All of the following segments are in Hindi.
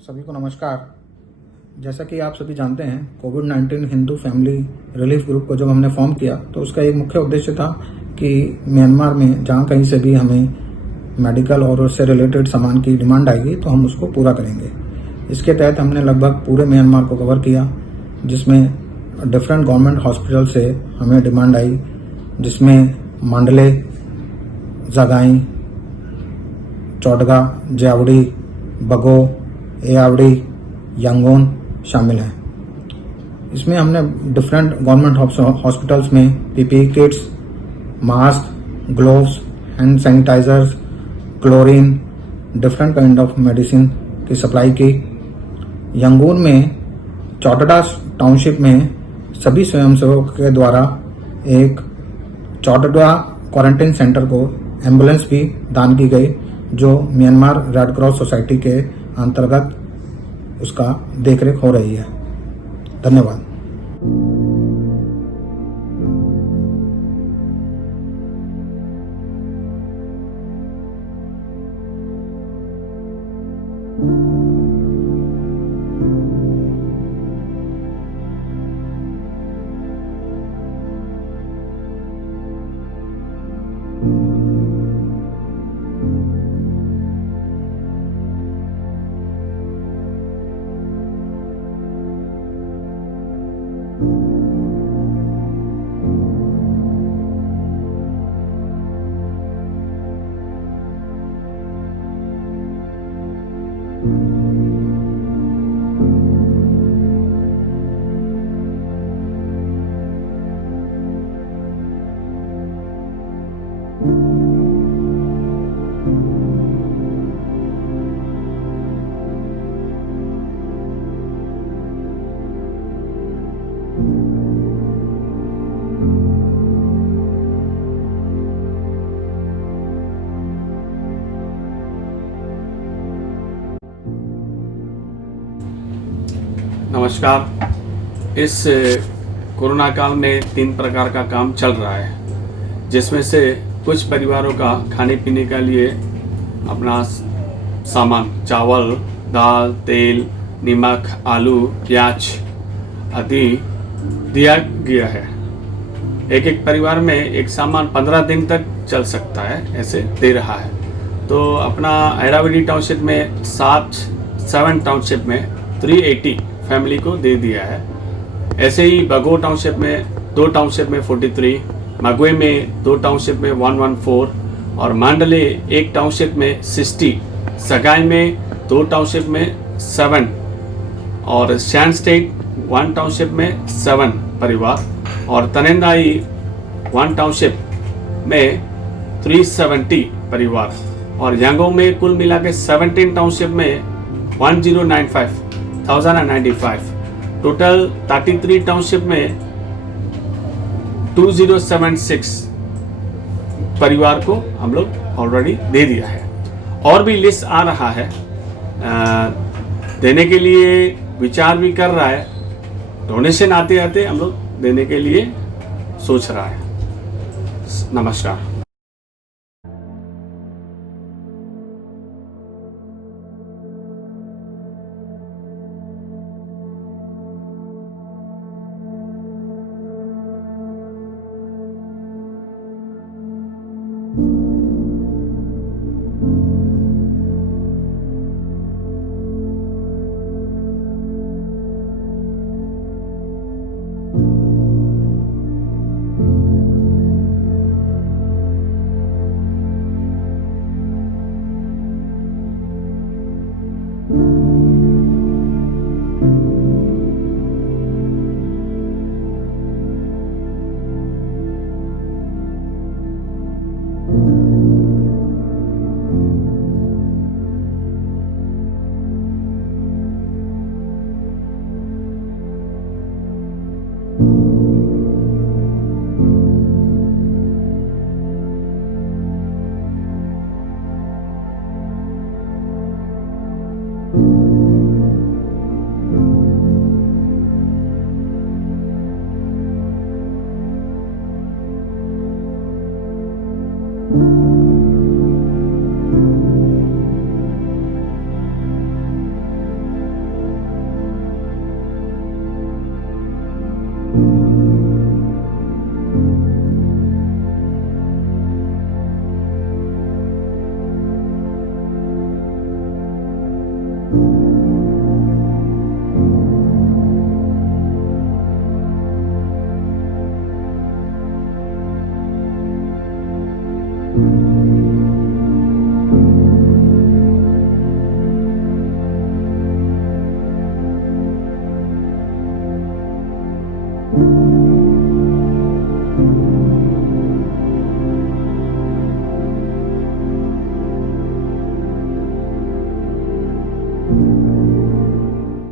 सभी को नमस्कार। जैसा कि आप सभी जानते हैं, कोविड-19 हिंदू फैमिली रिलीफ ग्रुप को जब हमने फॉर्म किया तो उसका एक मुख्य उद्देश्य था कि म्यांमार में जहां कहीं से भी हमें मेडिकल और उससे रिलेटेड सामान की डिमांड आएगी तो हम उसको पूरा करेंगे। इसके तहत हमने लगभग पूरे म्यांमार को कवर किया, जिसमें डिफरेंट गवर्नमेंट हॉस्पिटल से हमें डिमांड आई, जिसमें मांडले, जागाई, चौटगा, जावड़ी, बगो, एआवड़ी, यांगोन शामिल हैं। इसमें हमने डिफरेंट गवर्नमेंट हॉस्पिटल्स में PPE kits, mask, gloves, hand sanitisers, chlorine, different kind of medicine की सप्लाई की। यांगून में चौटड़ा टाउनशिप में सभी स्वयंसेवकों के द्वारा एक चौटड़ा क्वारंटाइन सेंटर को एम्बुलेंस भी दान की गई, जो म्यांमार रेड क्रॉस सोसाइटी के अंतर्गत उसका देखरेख हो रही है। धन्यवाद। नमस्कार। इस कोरोना काल में 3 प्रकार का काम चल रहा है, जिसमें से कुछ परिवारों का खाने पीने के लिए अपना सामान, चावल, दाल, तेल, नमक, आलू, प्याज आदि दिया गया है। एक परिवार में एक सामान 15 दिन तक चल सकता है, ऐसे दे रहा है। तो अपना ऐरावदी टाउनशिप में 7 टाउनशिप में 380 फैमिली को दे दिया है। ऐसे ही बगो टाउनशिप में 2 टाउनशिप में 43, मगवे में 2 टाउनशिप में 114 और मांडले 1 टाउनशिप में 60, सगाई में 2 टाउनशिप में 7 और शैन स्टेट 1 टाउनशिप में 7 परिवार और तनेंदाई 1 टाउनशिप में 370 परिवार और यांगोंग में कुल मिला के 17 टाउनशिप में 1095 टोटल 33 टाउनशिप में 2076 परिवार को हम लोग ऑलरेडी दे दिया है। और भी लिस्ट आ रहा है, देने के लिए विचार भी कर रहा है। डोनेशन आते आते हम लोग देने के लिए सोच रहा है। नमस्कार।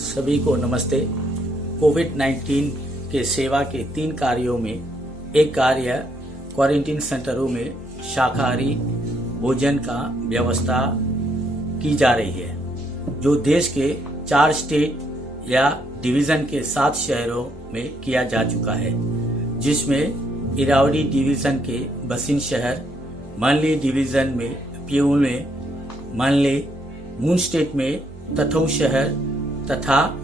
सभी को नमस्ते। कोविड-19 के सेवा के 3 कार्यों में एक कार्य क्वारंटीन सेंटरों में शाकाहारी भोजन का व्यवस्था की जा रही है, जो देश के 4 स्टेट या डिवीजन के 7 शहरों में किया जा चुका है, जिसमें इरावदी डिवीजन के बसिन शहर, मनली डिवीजन में पियूल में मनले, मून स्टेट में तथों शहर तथा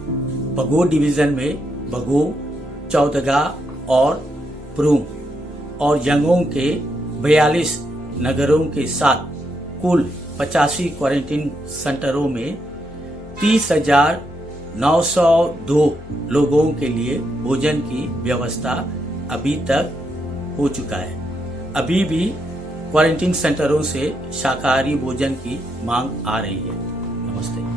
बगो डिवीजन में बगो, चौदगा और प्रूम और यंगों के 42 नगरों के साथ कुल 85 क्वारंटीन सेंटरों में 30,902 लोगों के लिए भोजन की व्यवस्था अभी तक हो चुका है। अभी भी क्वारंटीन सेंटरों से शाकाहारी भोजन की मांग आ रही है। नमस्ते।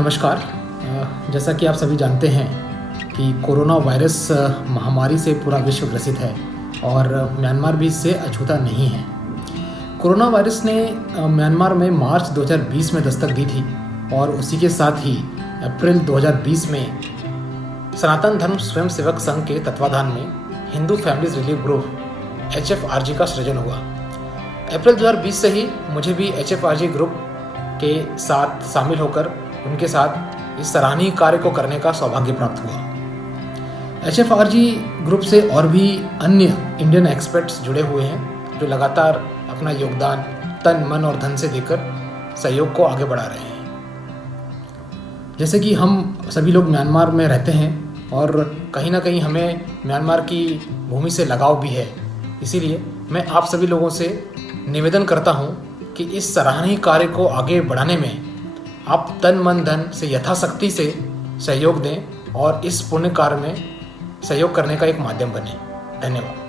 नमस्कार। जैसा कि आप सभी जानते हैं कि कोरोना वायरस महामारी से पूरा विश्व ग्रसित है और म्यांमार भी इससे अछूता नहीं है। कोरोना वायरस ने म्यांमार में मार्च 2020 में दस्तक दी थी और उसी के साथ ही अप्रैल 2020 में सनातन धर्म स्वयंसेवक संघ के तत्वाधान में Hindu families relief group HFRG का सृजन हुआ। अप्रैल 2020 से ही मुझे भी HFRG ग्रुप के साथ शामिल होकर उनके साथ इस सराहनीय कार्य को करने का सौभाग्य प्राप्त हुआ। HFRG ग्रुप से और भी अन्य इंडियन एक्सपर्ट्स जुड़े हुए हैं जो लगातार अपना योगदान तन मन और धन से देकर सहयोग को आगे बढ़ा रहे हैं। जैसे कि हम सभी लोग म्यांमार में रहते हैं और कहीं ना कहीं हमें म्यांमार की भूमि से लगाव भी है, इसीलिए मैं आप सभी लोगों से निवेदन करता हूं कि इस सराहनीय कार्य को आगे बढ़ाने में आप तन मन धन से यथाशक्ति से सहयोग दें और इस पुण्य कार्य में सहयोग करने का एक माध्यम बने। धन्यवाद।